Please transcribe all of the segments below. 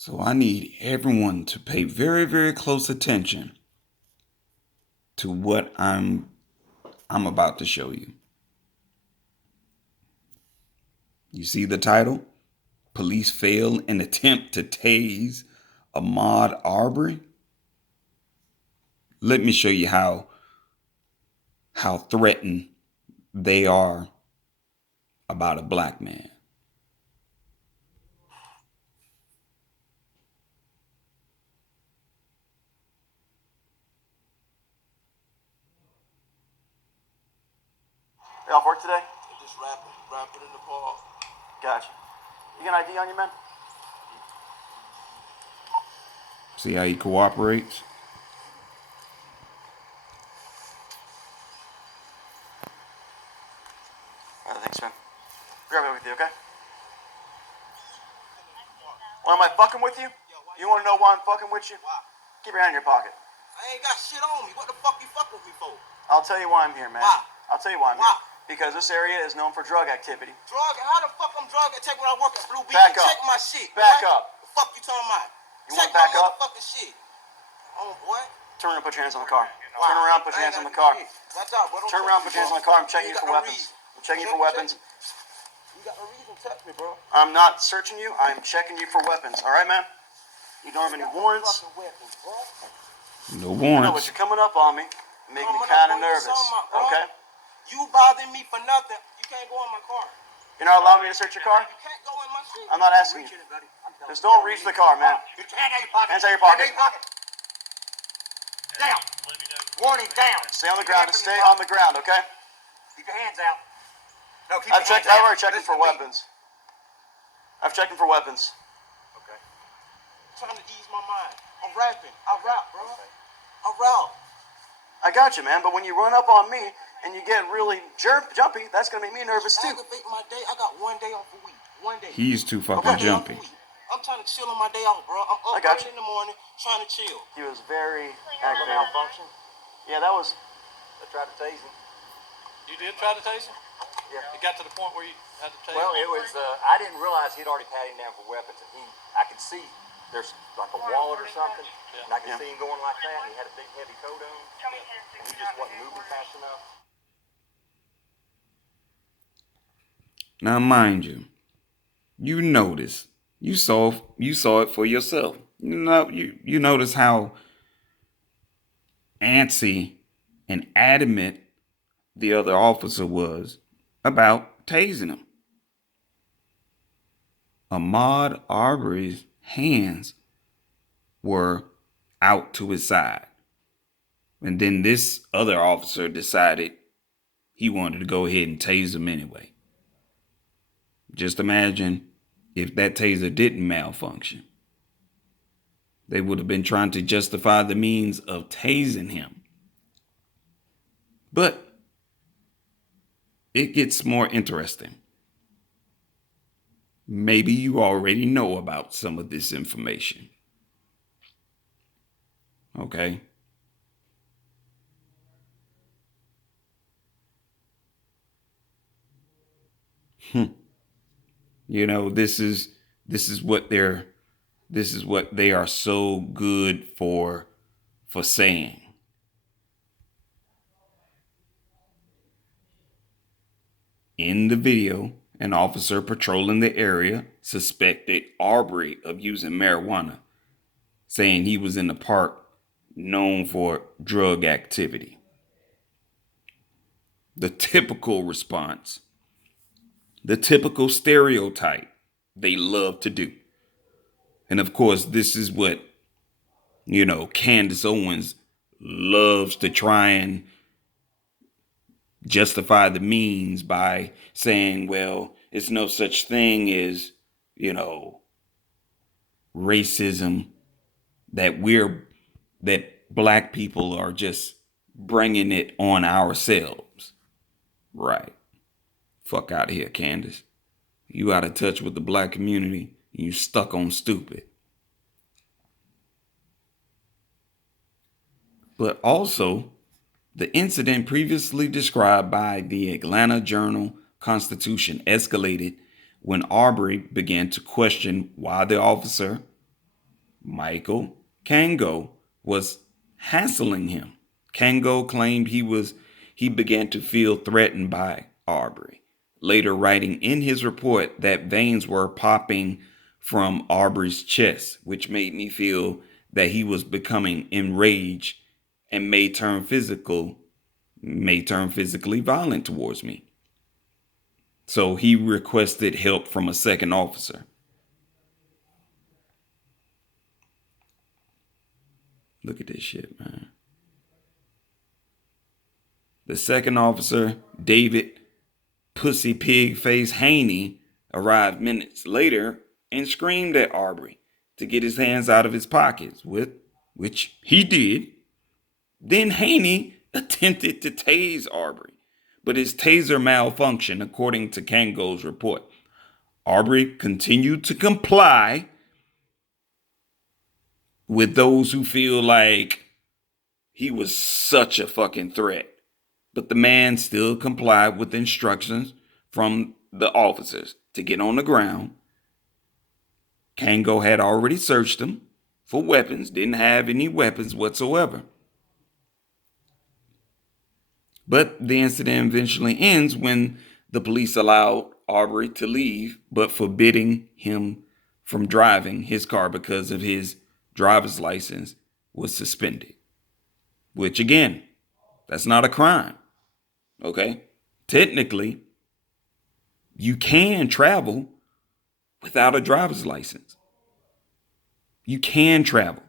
So I need everyone to pay very, very close attention to what I'm about to show you. You see the title? Police fail in attempt to tase Ahmaud A. Let me show you how threatened they are about a black man. You off work today? Just rapping in the park. Gotcha. You got an ID on you, man? See how he cooperates? All right, thanks, man. Grab it with you, okay? Why am I fucking with you? You want to know why I'm fucking with you? Why? Keep your hand in your pocket. I ain't got shit on me. What the fuck you fucking with me for? I'll tell you why I'm here, man. Why? I'll tell you why I'm Why? here. Because this area is known for drug activity. Drug? How the fuck I'm drug? Check when I work at Blue Beacon. Back up. Check my shit. Back boy. up. The fuck you talking about? You Check want back my up? motherfucking shit. Oh, boy. Turn around and put your hands on the car. Why? Turn around and put your hands on the car. Watch out, bro. Turn around and put your hands on the car. I'm checking you for weapons. I'm checking you for weapons. You got no reason to touch me, bro. I'm not searching you. I'm checking you for weapons. All right, man? You don't have any warrants? No I know, but warrants. you're coming up on me. Make me kind of nervous. Okay? You bothering me for nothing. You can't go in my car. You're not allowing me to search your car? You can't go in my shit. I'm not asking you. Just don't reach the car, man. Get your hand out your pocket. Hands out your pocket. Down. Warning, down. Stay on the ground. Just stay on the ground, okay? Keep your hands out. No, keep I've your hands I've out. already checked him for weapons. I've checked him for weapons. Okay. I'm trying to ease my mind. I'm rapping. I rap, bro. I rap. I got you, man. But when you run up on me and you get really jumpy, that's gonna make me nervous too. Aggravate my day. I got 1 day off a week. 1 day. He's too fucking One day off a jumpy. week. I'm trying to chill on my day off, bro. I'm I up got early you. in the morning trying to chill. He was very aggravated. Malfunction. Yeah, that was. I tried to tase him. You did try to tase him? Yeah. It got to the point where you had to tase Well, him? it was. I didn't realize he'd already patted him down for weapons, and I could see there's like a wallet or something, and I could see him going like that. And he had a big heavy coat on, and he just wasn't moving fast enough. Now, mind you, you notice, you saw it for yourself. You notice how antsy and adamant the other officer was about tasing him. Ahmaud Arbery's hands were out to his side. And then this other officer decided he wanted to go ahead and tase him anyway. Just imagine if that taser didn't malfunction. They would have been trying to justify the means of tasing him. But it gets more interesting. Maybe you already know about some of this information. Okay? You know, this is what they are so good for saying. In the video, an officer patrolling the area suspected Arbery of using marijuana, saying he was in the park known for drug activity. The typical response, the typical stereotype they love to do. And of course, this is what, Candace Owens loves to try and justify the means by saying, well, it's no such thing as, racism, that black people are just bringing it on ourselves. Right. Fuck out of here, Candace. You out of touch with the black community. You stuck on stupid. But also, the incident previously described by the Atlanta Journal-Constitution escalated when Arbery began to question why the officer Michael Kango was hassling him. Kango claimed he began to feel threatened by Arbery, later writing in his report that veins were popping from Arbery's chest, which made me feel that he was becoming enraged and may turn physically violent towards me. So he requested help from a second officer. Look at this shit, man. The second officer, David Pussy Pig Face Haney, arrived minutes later and screamed at Arbery to get his hands out of his pockets, which he did. Then Haney attempted to tase Arbery, but his taser malfunctioned, according to Kango's report. Arbery continued to comply with those who feel like he was such a fucking threat. But the man still complied with instructions from the officers to get on the ground. Kango had already searched him for weapons, didn't have any weapons whatsoever. But the incident eventually ends when the police allowed Arbery to leave, but forbidding him from driving his car because of his driver's license was suspended. Which again, that's not a crime. Okay? Technically, you can travel without a driver's license. You can travel.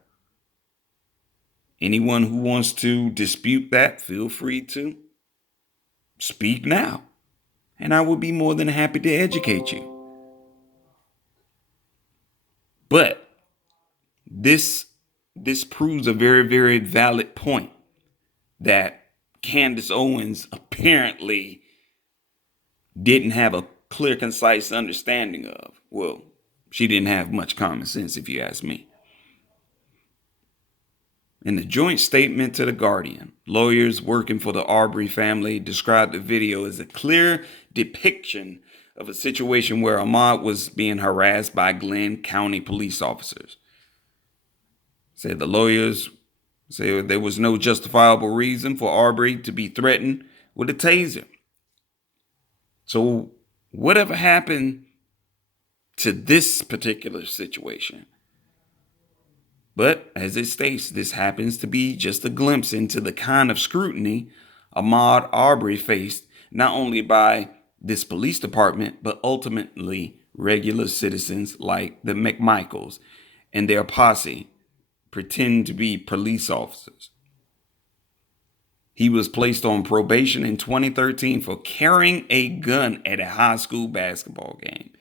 Anyone who wants to dispute that, feel free to speak now. And I would be more than happy to educate you. But this proves a very, very valid point that Candace Owens apparently didn't have a clear, concise understanding of. Well, she didn't have much common sense, if you ask me. In the joint statement to The Guardian, lawyers working for the Arbery family described the video as a clear depiction of a situation where Ahmaud was being harassed by Gylnn County police officers. Said the lawyers say there was no justifiable reason for Arbery to be threatened with a taser. So whatever happened to this particular situation? But as it states, this happens to be just a glimpse into the kind of scrutiny Ahmaud Arbery faced, not only by this police department, but ultimately regular citizens like the McMichaels and their posse pretend to be police officers. He was placed on probation in 2013 for carrying a gun at a high school basketball game,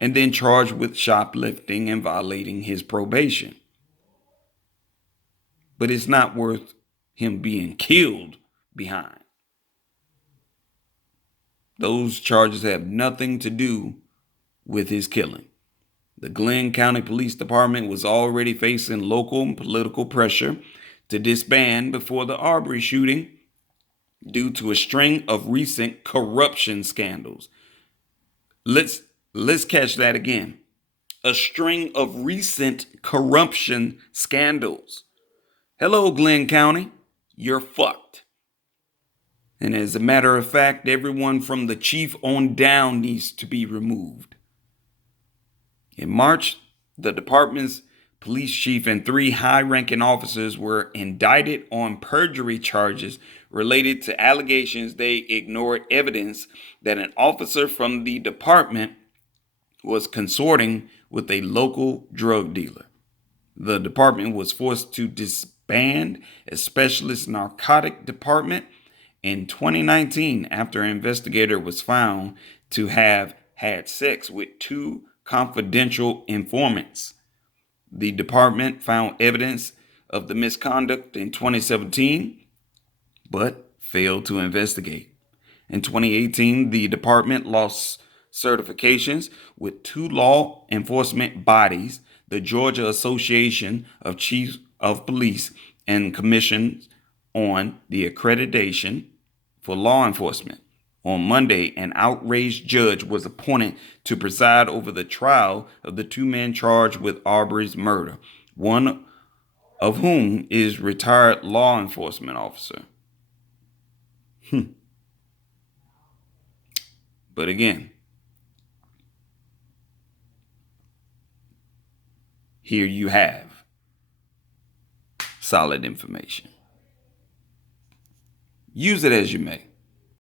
and then charged with shoplifting and violating his probation. But it's not worth him being killed behind. Those charges have nothing to do with his killing. The Gylnn County Police Department was already facing local and political pressure to disband before the Arbery shooting due to a string of recent corruption scandals. Let's catch that again. A string of recent corruption scandals. Hello, Gylnn County. You're fucked. And as a matter of fact, everyone from the chief on down needs to be removed. In March, the department's police chief and 3 high-ranking officers were indicted on perjury charges related to allegations they ignored evidence that an officer from the department was consorting with a local drug dealer. The department was forced to disband a specialist narcotic department in 2019 after an investigator was found to have had sex with 2 confidential informants. The department found evidence of the misconduct in 2017, but failed to investigate. In 2018, the department lost certifications with 2 law enforcement bodies, the Georgia Association of Chiefs of Police and Commission on the Accreditation for Law Enforcement. On Monday, an outraged judge was appointed to preside over the trial of the 2 men charged with Arbery's murder. one of whom is retired law enforcement officer. But again, here you have solid information. Use it as you may.